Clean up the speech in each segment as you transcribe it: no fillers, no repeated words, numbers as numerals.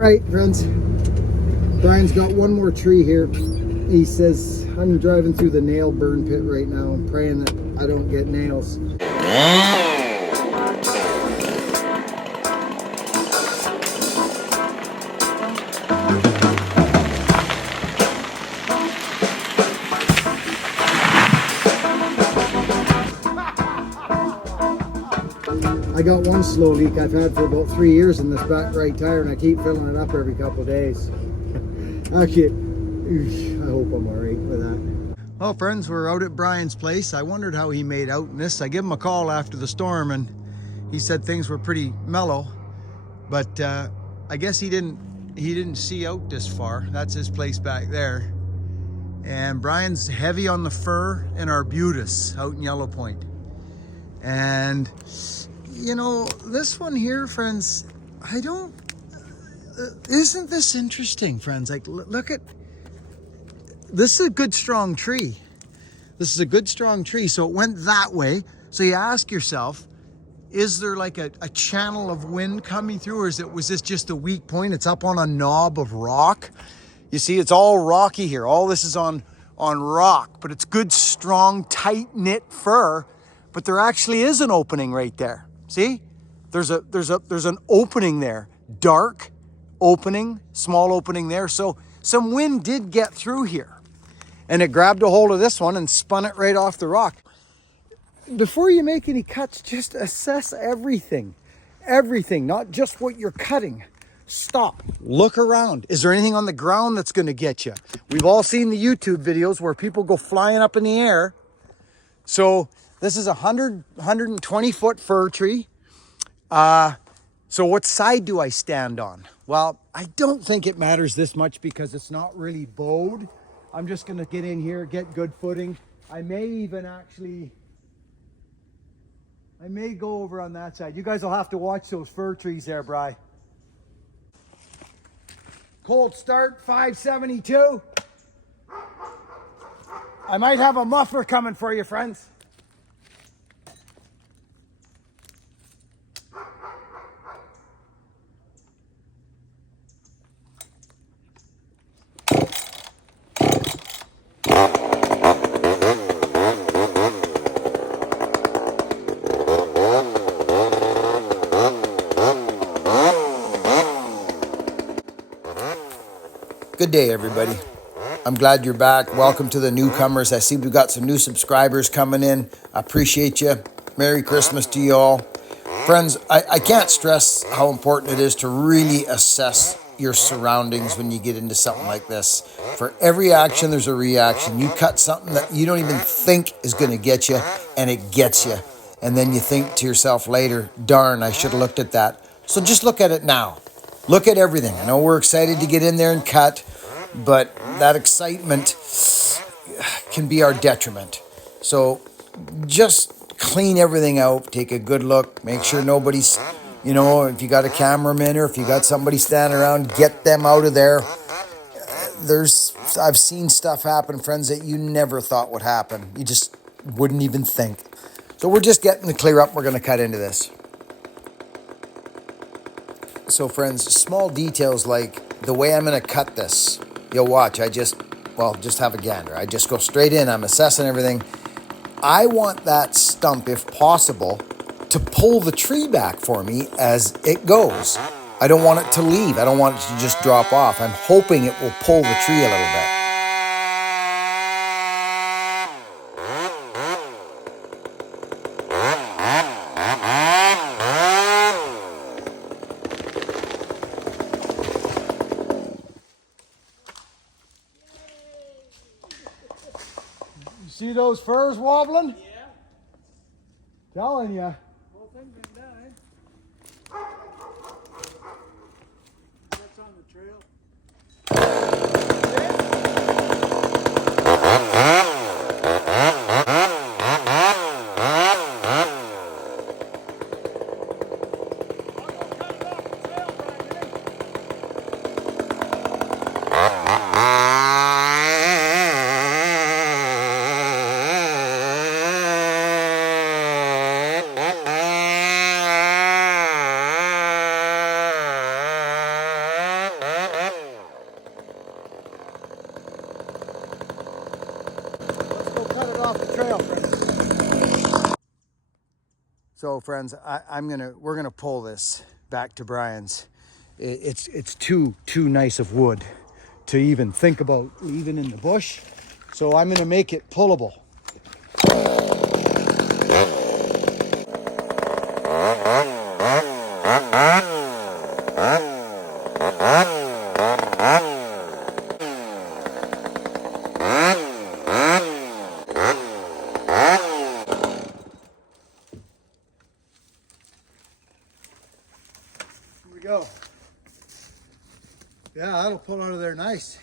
Right, friends, Brian's got one more tree here. He says, I'm driving through the nail burn pit right now. I'm praying that I don't get nails. I got one slow leak I've had for about 3 years in this back right tire, and I keep filling it up every couple of days. Actually, I hope I'm all right with that. Well, friends, we're out at Brian's place. I wondered how he made out in this. I gave him a call after the storm, and he said things were pretty mellow, but I guess he didn't see out this far. That's his place back there. And Brian's heavy on the fur and arbutus out in Yellow Point. And you know, this one here, friends, isn't this interesting, friends? Like, look at, this is a good strong tree. This is a good strong tree. So it went that way. So you ask yourself, is there like a channel of wind coming through, or was this just a weak point? It's up on a knob of rock. You see, it's all rocky here. All this is on rock, but it's good, strong, tight knit fur. But there actually is an opening right there. See, there's an opening there, dark opening, small opening there. So some wind did get through here, and it grabbed a hold of this one and spun it right off the rock. Before you make any cuts, just assess everything, not just what you're cutting. Stop, look around. Is there anything on the ground that's going to get you? We've all seen the YouTube videos where people go flying up in the air. So this is a 120 foot fir tree. So what side do I stand on? Well, I don't think it matters this much because it's not really bowed. I'm just gonna get in here, get good footing. I may go over on that side. You guys will have to watch those fir trees there, Bri. Cold start, 572. I might have a muffler coming for you, friends. Good day, everybody. I'm glad you're back. Welcome to the newcomers. I see we've got some new subscribers coming in. I appreciate you. Merry Christmas to you all. Friends, I can't stress how important it is to really assess your surroundings when you get into something like this. For every action, there's a reaction. You cut something that you don't even think is going to get you, and it gets you. And then you think to yourself later, darn, I should have looked at that. So just look at it now. Look at everything. I know we're excited to get in there and cut, but that excitement can be our detriment. So just clean everything out, take a good look, make sure nobody's, if you got a cameraman or if you got somebody standing around, get them out of there. I've seen stuff happen, friends, that you never thought would happen. You just wouldn't even think. So we're just getting to clear up. We're going to cut into this. So friends, small details like the way I'm going to cut this. You'll watch. Just have a gander. I just go straight in. I'm assessing everything. I want that stump, if possible, to pull the tree back for me as it goes. I don't want it to leave. I don't want it to just drop off. I'm hoping it will pull the tree a little bit. See those firs wobbling? Yeah. Telling ya. Whole thing's been done. That's on the trail. off the trail, friends. So friends, we're gonna pull this back to Brian's. It's too nice of wood to even think about leaving in the bush. So I'm gonna make it pullable. Here we go. Yeah, that'll pull out of there nice.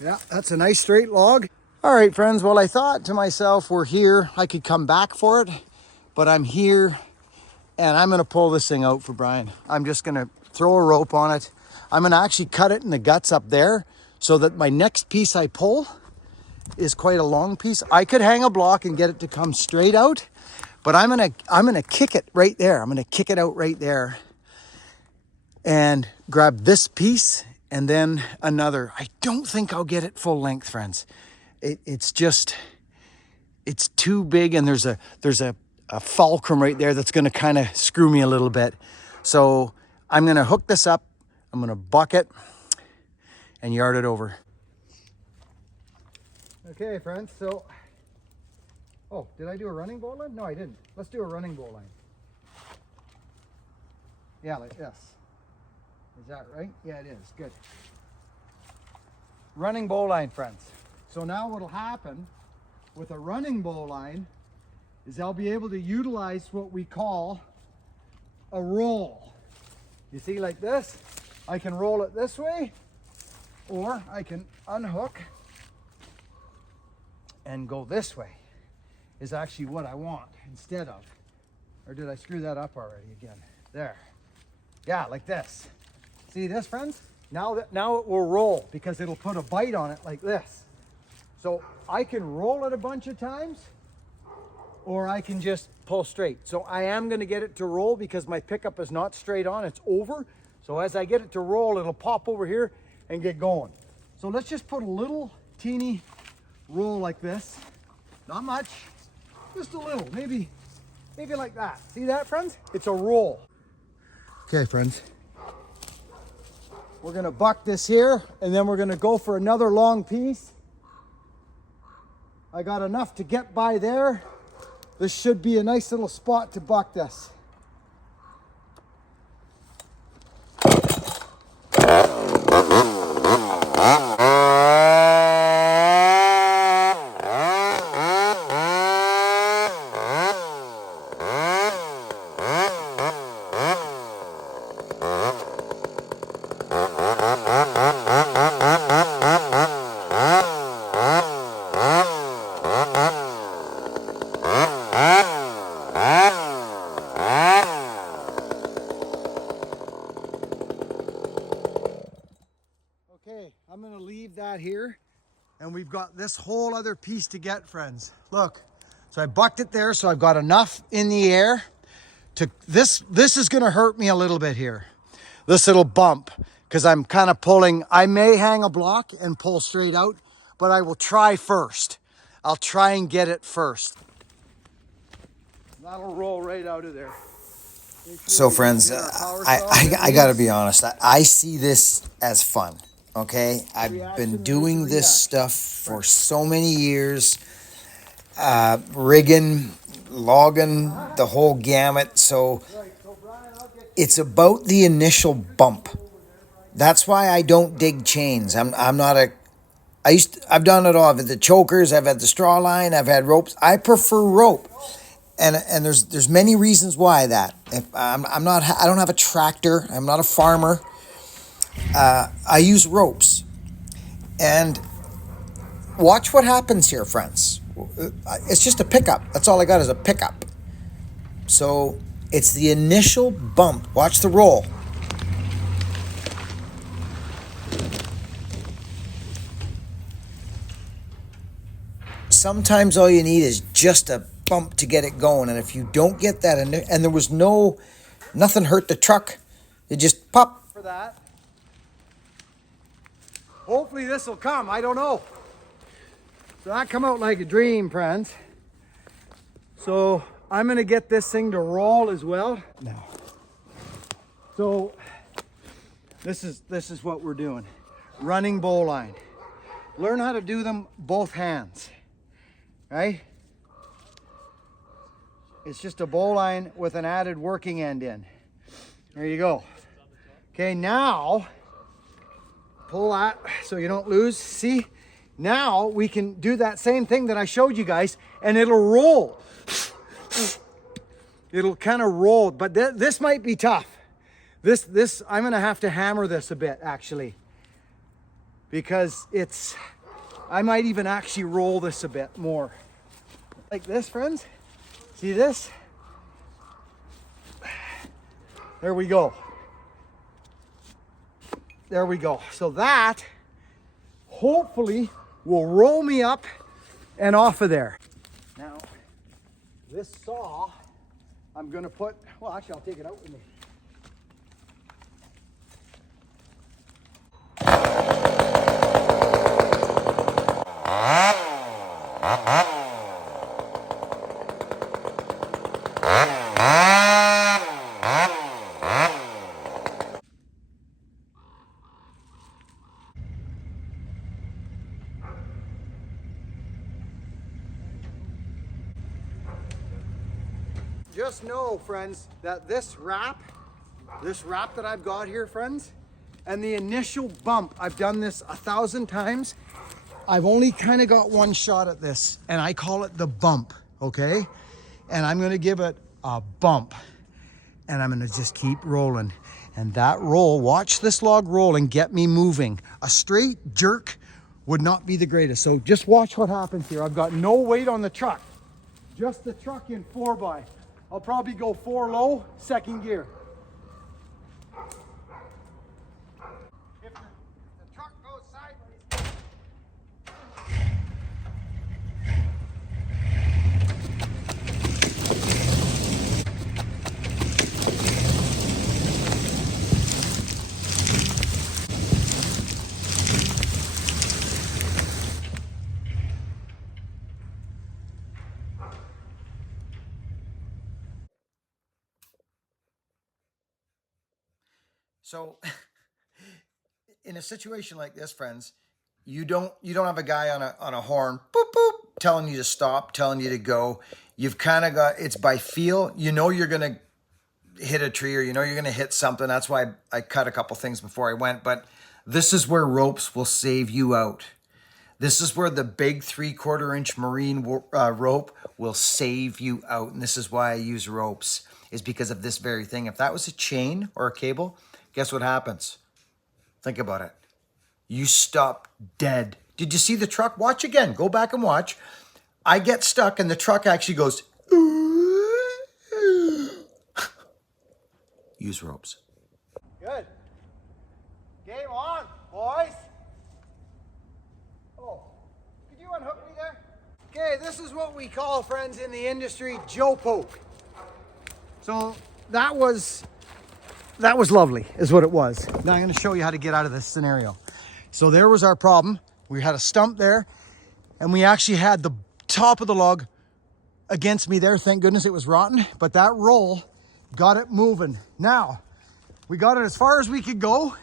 Yeah, that's a nice straight log. All right, friends. Well, I thought to myself, we're here. I could come back for it, but I'm here and I'm gonna pull this thing out for Brian. I'm just gonna throw a rope on it. I'm gonna actually cut it in the guts up there so that my next piece I pull is quite a long piece. I could hang a block and get it to come straight out, but I'm gonna kick it right there. I'm gonna kick it out right there and grab this piece and then another. I don't think I'll get it full length, friends. It's too big, and there's a fulcrum right there that's gonna kind of screw me a little bit. So I'm gonna hook this up, I'm gonna buck it and yard it over. Okay, friends, so, oh, did I do a running bow line? No, I didn't. Let's do a running bow line. Yeah, like this. Is that right? Yeah, it is. Good. Running bow line, friends. So now what'll happen with a running bow line is I'll be able to utilize what we call a roll. You see, like this, I can roll it this way, or I can unhook and go this way, is actually what I want instead of, or did I screw that up already again? There. Yeah, like this. See this, friends? Now it will roll because it'll put a bite on it like this. So I can roll it a bunch of times, or I can just pull straight. So I am gonna get it to roll because my pickup is not straight on, it's over. So as I get it to roll, it'll pop over here and get going. So let's just put a little teeny roll like this. Not much, just a little, maybe like that. See that, friends? It's a roll. Okay, friends. We're gonna buck this here, and then we're gonna go for another long piece. I got enough to get by there. This should be a nice little spot to buck this. Okay, I'm gonna leave that here, and we've got this whole other piece to get, friends. Look, so I bucked it there, so I've got enough in the air to, this is gonna hurt me a little bit here. This little bump, because I'm kind of pulling. I may hang a block and pull straight out, but I will try first. I'll try and get it first. That'll roll right out of there. So friends, I gotta be honest, I see this as fun, okay? I've been doing this stuff for so many years, rigging, logging, the whole gamut, so it's about the initial bump. That's why I don't dig chains. I'm not a, I've done it all. I've had the chokers, I've had the straw line, I've had ropes. I prefer rope. And there's many reasons why that. If I don't have a tractor. I'm not a farmer. I use ropes. And watch what happens here, friends. It's just a pickup. That's all I got is a pickup. So it's the initial bump. Watch the roll. Sometimes all you need is just a bump to get it going, and if you don't get that, and there was nothing hurt the truck, it just pop. For that. Hopefully this will come, I don't know. So that come out like a dream, friends. So I'm gonna get this thing to roll as well now. So this is what we're doing. Running bowline. Learn how to do them both hands, right? It's just a bowline with an added working end in. There you go. Okay, now pull that so you don't lose. See? Now we can do that same thing that I showed you guys, and it'll roll. It'll kind of roll, but this might be tough. This I'm gonna have to hammer this a bit actually, because I might even actually roll this a bit more. Like this, friends. See this? There we go. There we go. So that hopefully will roll me up and off of there. Now, this saw, I'm gonna put, well, actually I'll take it out with me. Just know, friends, that this wrap that I've got here, friends, and the initial bump, I've done this 1,000 times. I've only kind of got one shot at this, and I call it the bump, okay? And I'm gonna give it a bump, and I'm gonna just keep rolling. And that roll, watch this log roll and get me moving. A straight jerk would not be the greatest. So just watch what happens here. I've got no weight on the truck, just the truck in 4x. I'll probably go 4 low, second gear. If the truck goes sideways. So in a situation like this, friends, you don't have a guy on a horn, boop, boop, telling you to stop, telling you to go. You've kind of got, it's by feel. You know you're going to hit a tree, or you know you're going to hit something. That's why I cut a couple things before I went. But this is where ropes will save you out. This is where the big 3/4 inch marine rope will save you out. And this is why I use ropes, is because of this very thing. If that was a chain or a cable, guess what happens? Think about it. You stop dead. Did you see the truck? Watch again. Go back and watch. I get stuck and the truck actually goes. Use ropes. Good. Game on, boys. Oh, could you unhook me there? Okay, this is what we call, friends, in the industry, Joe poke. So that was lovely, is what it was. Now I'm going to show you how to get out of this scenario. So there was our problem. We had a stump there, and we actually had the top of the log against me there. Thank goodness it was rotten, but that roll got it moving. Now, we got it as far as we could go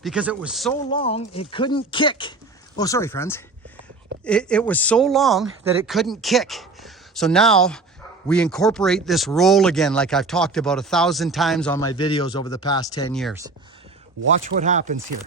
because it was so long it couldn't kick. Oh, sorry, friends. It was so long that it couldn't kick. So now we incorporate this roll again, like I've talked about 1,000 times on my videos over the past 10 years. Watch what happens here.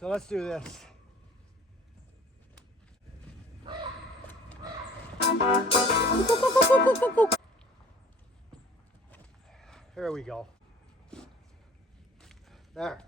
So let's do this. There we go. There.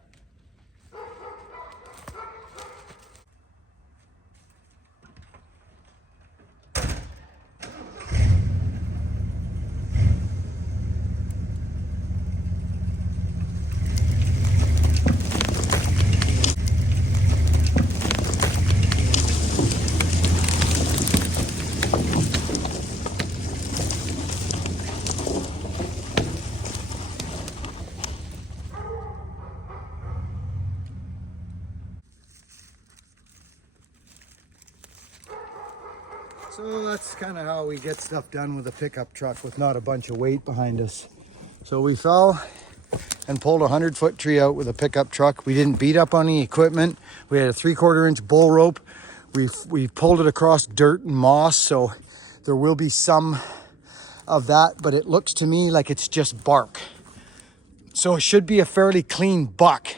So that's kind of how we get stuff done with a pickup truck with not a bunch of weight behind us. So we fell and pulled a 100-foot tree out with a pickup truck. We didn't beat up on any equipment. We had a 3/4 inch bull rope. We pulled it across dirt and moss, so there will be some of that, but it looks to me like it's just bark. So it should be a fairly clean buck.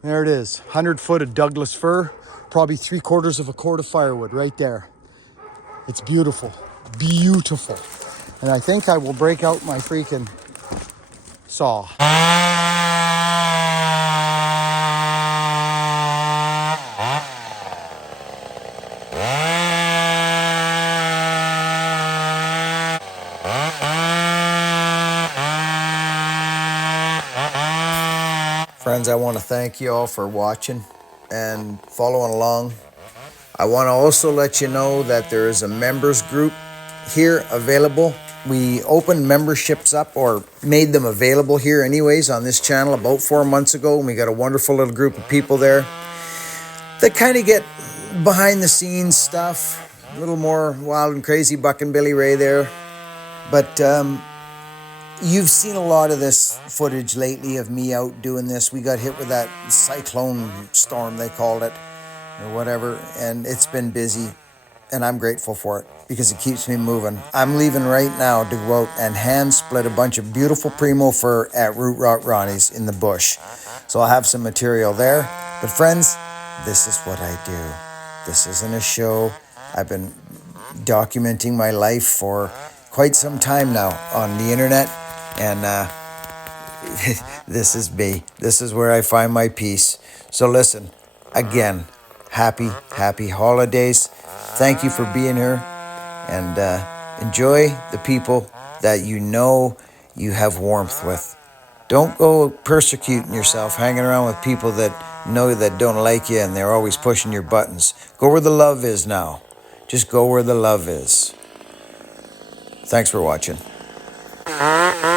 There it is, 100 foot of Douglas fir, probably 3/4 of a cord of firewood right there. It's beautiful, beautiful. And I think I will break out my freaking saw. Friends, I want to thank you all for watching and following along. I want to also let you know that there is a members group here available. We opened memberships up, or made them available here anyways, on this channel about 4 months ago, and we got a wonderful little group of people there that kind of get behind the scenes stuff, a little more wild and crazy Buck and Billy Ray there. But you've seen a lot of this footage lately of me out doing this. We got hit with that cyclone storm, they called it, or whatever, and it's been busy, and I'm grateful for it because it keeps me moving. I'm leaving right now to go out and hand split a bunch of beautiful primo fir at Root Rot Ronnie's in the bush. So I'll have some material there. But friends, this is what I do. This isn't a show. I've been documenting my life for quite some time now on the internet, and this is me. This is where I find my peace. So listen, again, happy holidays. Thank you for being here, and enjoy the people that you know you have warmth with. Don't go persecuting yourself, hanging around with people that know that don't like you and they're always pushing your buttons. Go where the love is now. Just go where the love is. Thanks for watching. Ah.